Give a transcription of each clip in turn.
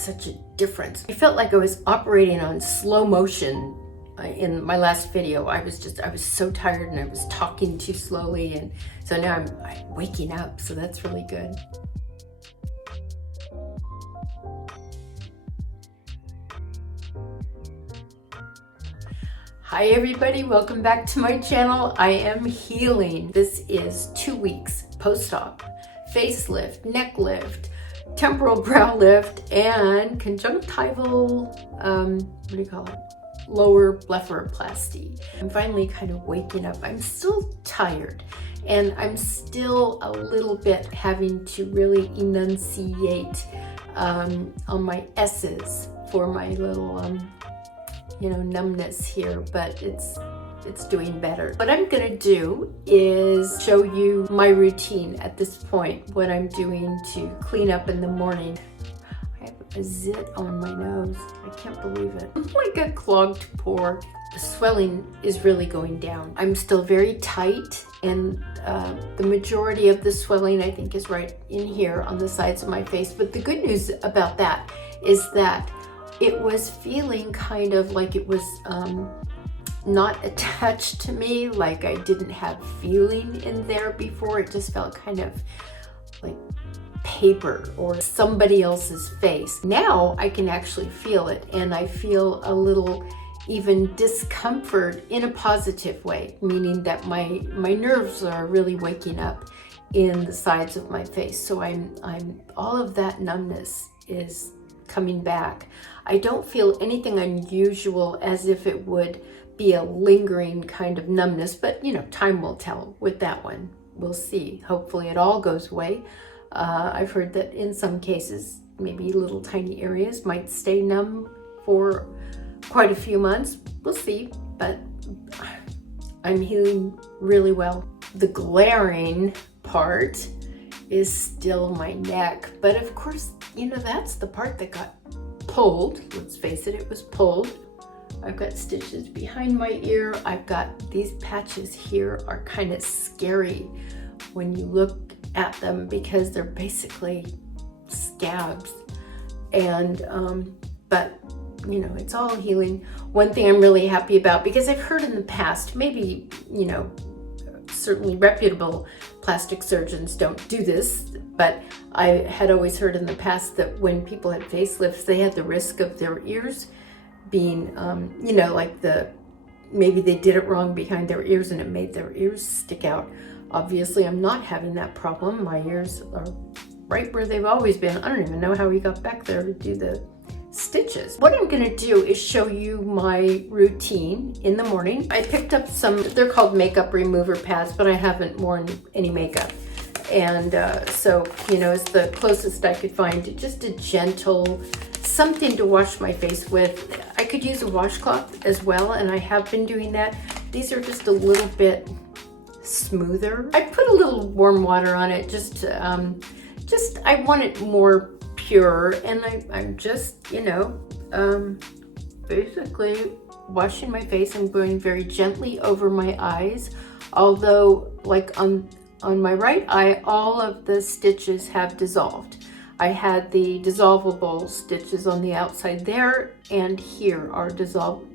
such a difference. I felt like I was operating on slow motion in my last video. I was so tired and I was talking too slowly, and so now I'm waking up, so that's really good. Hi everybody, welcome back to my channel. I am healing. This is 2 weeks post-op, facelift, neck lift, temporal brow lift, and conjunctival, what do you call it? Lower blepharoplasty. I'm finally kind of waking up. I'm still tired and I'm still a little bit having to really enunciate on my S's for my little numbness here, but it's doing better. What I'm gonna do is show you my routine at this point, what I'm doing to clean up in the morning. I have a zit on my nose. I can't believe it. I'm like a clogged pore. The swelling is really going down. I'm still very tight, and the majority of the swelling I think is right in here on the sides of my face. But the good news about that is that it was feeling kind of like it was not attached to me, like I didn't have feeling in there before. It just felt kind of like paper or somebody else's face. Now I can actually feel it, and I feel a little even discomfort in a positive way, meaning that my nerves are really waking up in the sides of my face. So I'm all of that numbness is coming back. I don't feel anything unusual as if it would be a lingering kind of numbness, but time will tell with that one. We'll see. Hopefully it all goes away. I've heard that in some cases, maybe little tiny areas might stay numb for quite a few months. We'll see, but I'm healing really well. The glaring part is still my neck, but of course, that's the part that got pulled. Let's face it, it was pulled. I've got stitches behind my ear. I've got these patches here are kind of scary when you look at them because they're basically scabs. And, but it's all healing. One thing I'm really happy about, because I've heard in the past, maybe, certainly reputable plastic surgeons don't do this, but I had always heard in the past that when people had facelifts, they had the risk of their ears being, maybe they did it wrong behind their ears and it made their ears stick out. Obviously, I'm not having that problem. My ears are right where they've always been. I don't even know how he got back there to do the stitches. What I'm gonna do is show you my routine in the morning. I picked up some, they're called makeup remover pads, but I haven't worn any makeup. And so, it's the closest I could find. Just a gentle, something to wash my face with. I could use a washcloth as well, and I have been doing that. These are just a little bit smoother. I put a little warm water on it, just I want it more pure, and I'm just, basically washing my face. I'm going very gently over my eyes, although like on my right eye, all of the stitches have dissolved. I had the dissolvable stitches on the outside there, and here are dissolvable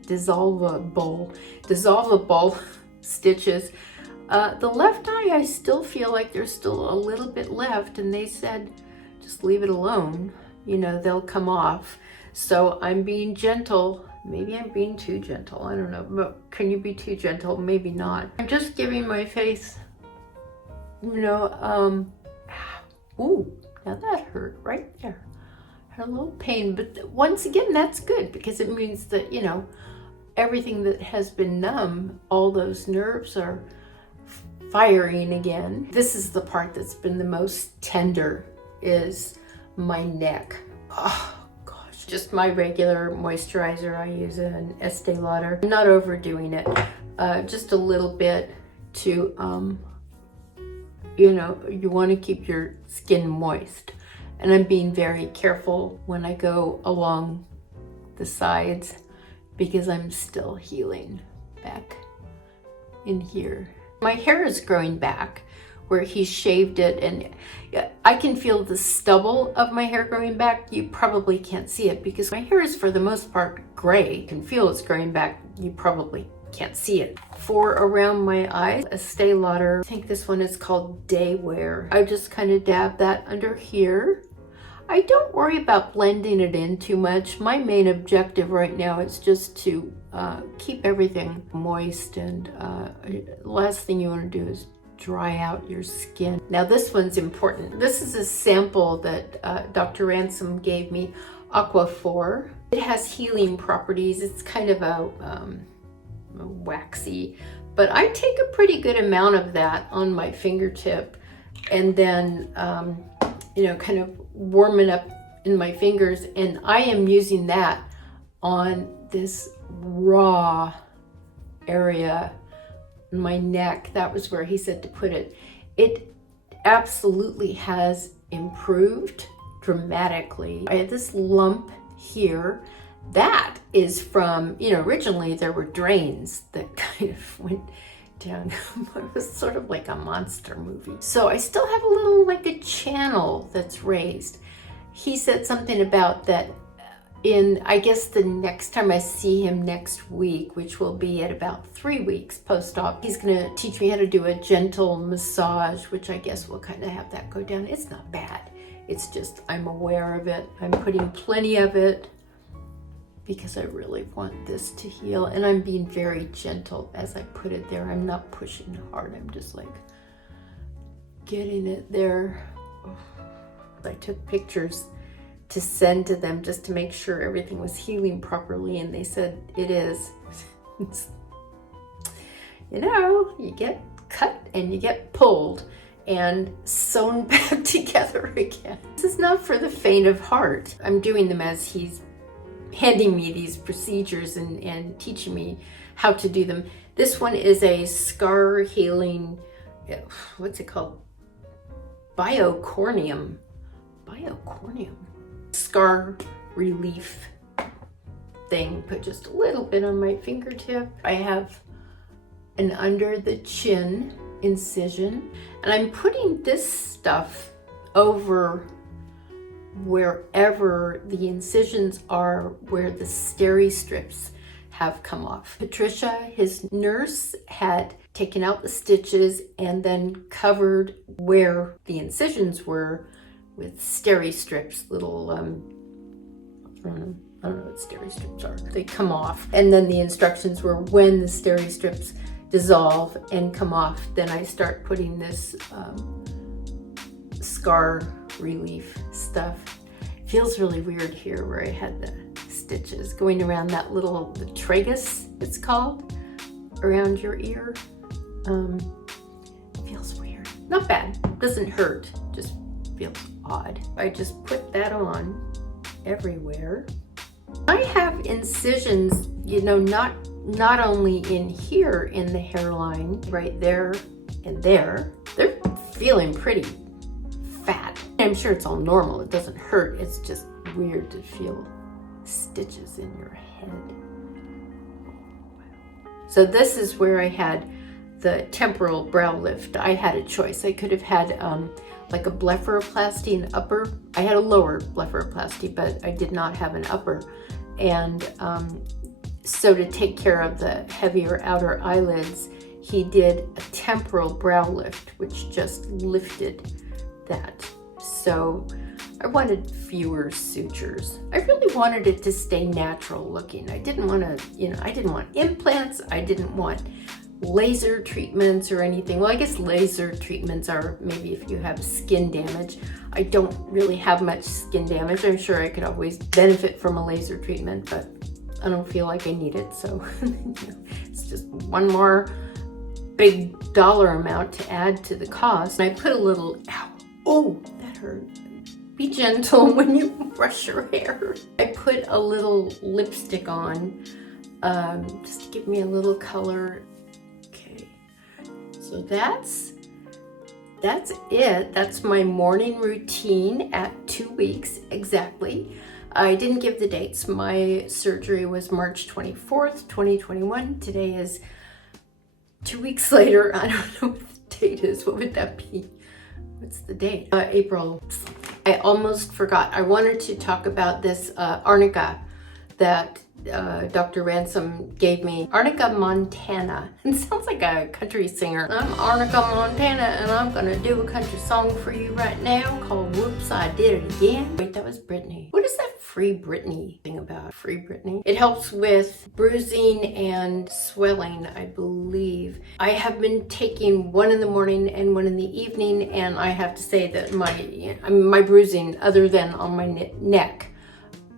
stitches. The left eye, I still feel like there's still a little bit left, and they said, just leave it alone. They'll come off. So I'm being gentle. Maybe I'm being too gentle. I don't know. But can you be too gentle? Maybe not. I'm just giving my face, ooh, now that hurt right there. I had a little pain, but once again, that's good because it means that, everything that has been numb, all those nerves are firing again. This is the part that's been the most tender, is my neck. Oh gosh, just my regular moisturizer. I use an Estee Lauder. I'm not overdoing it, just a little bit to, you want to keep your skin moist. And I'm being very careful when I go along the sides because I'm still healing back in here. My hair is growing back where he shaved it, and I can feel the stubble of my hair growing back. You probably can't see it because my hair is for the most part gray. You can feel it's growing back. You probably can't see it. For around my eyes, a Stay Lauder, I think this one is called Day Wear. I just kind of dab that under here. I don't worry about blending it in too much. My main objective right now is just to keep everything moist, and last thing you want to do is dry out your skin. Now this one's important. This is a sample that Dr. Ransom gave me, Aqua 4. It has healing properties. It's kind of a waxy, but I take a pretty good amount of that on my fingertip and then kind of warm it up in my fingers, and I am using that on this raw area in my neck. That was where he said to put it. It absolutely has improved dramatically. I had this lump here. That is from, originally there were drains that kind of went down. It was sort of like a monster movie. So I still have a little, like a channel that's raised. He said something about that I guess the next time I see him next week, which will be at about 3 weeks post-op, he's gonna teach me how to do a gentle massage, which I guess will kind of have that go down. It's not bad. It's just, I'm aware of it. I'm putting plenty of it because I really want this to heal, and I'm being very gentle as I put it there. I'm not pushing hard. I'm just like getting it there. I took pictures to send to them just to make sure everything was healing properly, and they said it is. You get cut and you get pulled and sewn back together again. This is not for the faint of heart. I'm doing them as he's handing me these procedures and teaching me how to do them. This one is a scar healing, what's it called? Biocornium. Scar relief thing. Put just a little bit on my fingertip. I have an under the chin incision, and I'm putting this stuff over wherever the incisions are, where the steri strips have come off. Patricia, his nurse, had taken out the stitches and then covered where the incisions were with steri strips, little, I don't know what steri strips are. They come off. And then the instructions were when the steri strips dissolve and come off, then I start putting this scar relief stuff. It feels really weird here where I had the stitches going around that little, the tragus it's called, around your ear. It feels weird. Not bad, doesn't hurt, just feels odd. I just put that on everywhere. I have incisions, not only in here in the hairline, right there and there. They're feeling pretty fat. I'm sure it's all normal. It doesn't hurt. It's just weird to feel stitches in your head. So this is where I had the temporal brow lift. I had a choice. I could have had like a blepharoplasty, an upper. I had a lower blepharoplasty, but I did not have an upper. And so to take care of the heavier outer eyelids, he did a temporal brow lift, which just lifted that. So I wanted fewer sutures. I really wanted it to stay natural looking. I didn't want to, I didn't want implants. I didn't want laser treatments or anything. Well, I guess laser treatments are maybe if you have skin damage. I don't really have much skin damage. I'm sure I could always benefit from a laser treatment, but I don't feel like I need it. So it's just one more big dollar amount to add to the cost. And I put a little, oh, that hurt. Be gentle when you brush your hair. I put a little lipstick on just to give me a little color. Okay, so that's it. That's my morning routine at 2 weeks exactly. I didn't give the dates. My surgery was March 24th, 2021. Today is 2 weeks later. I don't know what the date is. What would that be? what's the date? April. I almost forgot. I wanted to talk about this Arnica that Dr. Ransom gave me. Arnica Montana. It sounds like a country singer. I'm Arnica Montana and I'm gonna do a country song for you right now called Whoops, I Did It Again. Wait, that was Britney. What is that Free Britney thing about? Free Britney? It helps with bruising and swelling, I believe. I have been taking one in the morning and one in the evening, and I have to say that my bruising, other than on my neck,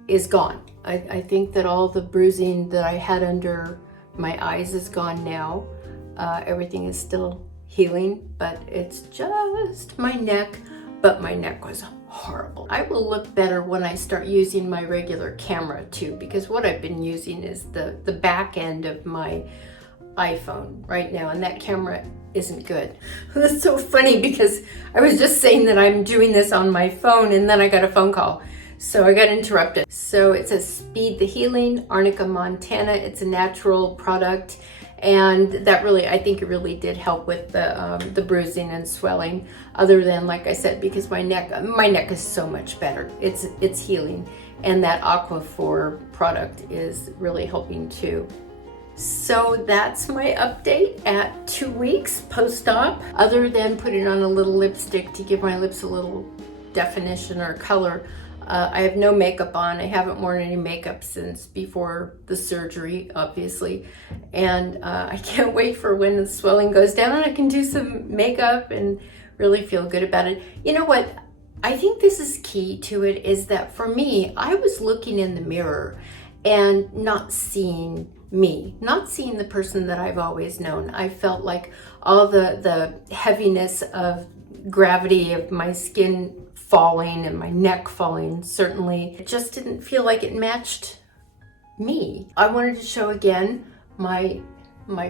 is gone. I think that all the bruising that I had under my eyes is gone now. Everything is still healing, but it's just my neck. But my neck was horrible. I will look better when I start using my regular camera too, because what I've been using is the back end of my iPhone right now, and that camera isn't good. That's so funny because I was just saying that I'm doing this on my phone and then I got a phone call. So I got interrupted. So it says Speed the Healing, Arnica Montana. It's a natural product, and that really, I think it really did help with the bruising and swelling. Other than, like I said, because my neck is so much better. It's healing, and that Aquaphor product is really helping too. So that's my update at 2 weeks post-op. Other than putting on a little lipstick to give my lips a little definition or color. I have no makeup on. I haven't worn any makeup since before the surgery, obviously. And I can't wait for when the swelling goes down and I can do some makeup and really feel good about it. You know what? I think this is key to it, is that for me, I was looking in the mirror and not seeing me, not seeing the person that I've always known. I felt like all the heaviness of gravity of my skin falling and my neck falling, certainly. It just didn't feel like it matched me. I wanted to show again my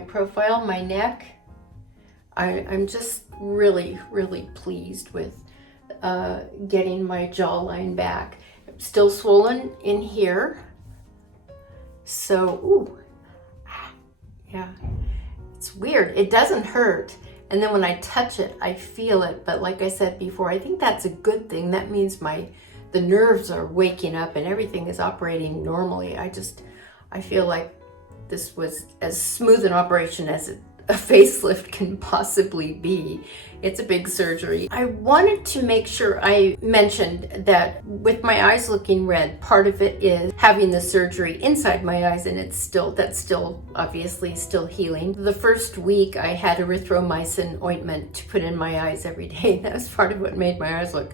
profile, my neck. I'm just really, really pleased with getting my jawline back. I'm still swollen in here. So, ooh, yeah, it's weird. It doesn't hurt. And then when I touch it, I feel it. But like I said before, I think that's a good thing. That means the nerves are waking up and everything is operating normally. I feel like this was as smooth an operation as a facelift can possibly be. It's a big surgery. I wanted to make sure I mentioned that with my eyes looking red, part of it is having the surgery inside my eyes, and that's still obviously still healing. The first week I had erythromycin ointment to put in my eyes every day. That was part of what made my eyes look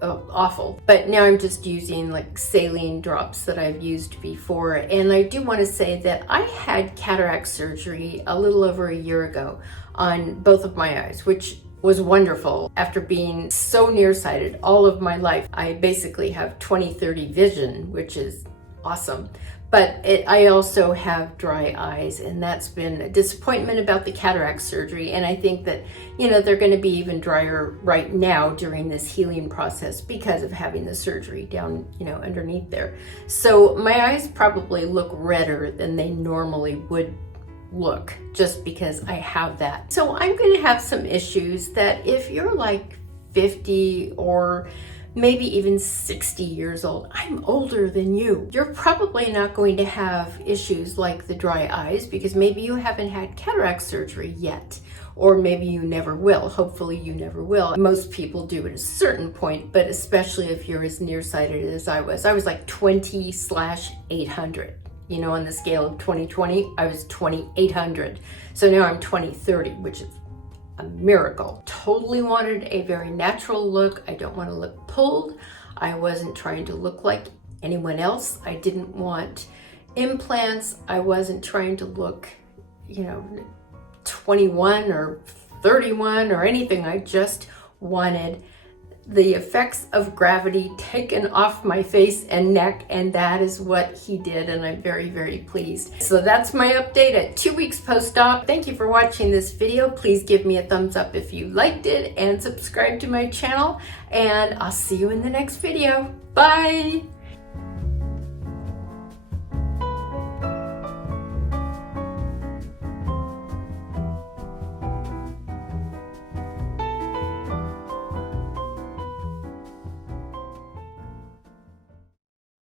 awful. But now I'm just using like saline drops that I've used before. And I do want to say that I had cataract surgery a little over a year ago on both of my eyes, which was wonderful. After being so nearsighted all of my life, I basically have 20/30 vision, which is awesome. But I also have dry eyes, and that's been a disappointment about the cataract surgery. And I think that, they're going to be even drier right now during this healing process because of having the surgery down, underneath there. So my eyes probably look redder than they normally would look, just because I have that. So I'm going to have some issues that if you're like 50 or maybe even 60 years old, I'm older than you. You're probably not going to have issues like the dry eyes because maybe you haven't had cataract surgery yet, or maybe you never will. Hopefully you never will. Most people do at a certain point, but especially if you're as nearsighted as I was. I was like 20/800. On the scale of 20/20, I was 2800. So now I'm 20/30, which is a miracle. Totally wanted a very natural look. I don't want to look pulled. I wasn't trying to look like anyone else. I didn't want implants. I wasn't trying to look, 21 or 31 or anything. I just wanted the effects of gravity taken off my face and neck, and that is what he did, and I'm very, very pleased. So that's my update at 2 weeks post-op. Thank you for watching this video. Please give me a thumbs up if you liked it and subscribe to my channel, and I'll see you in the next video. Bye!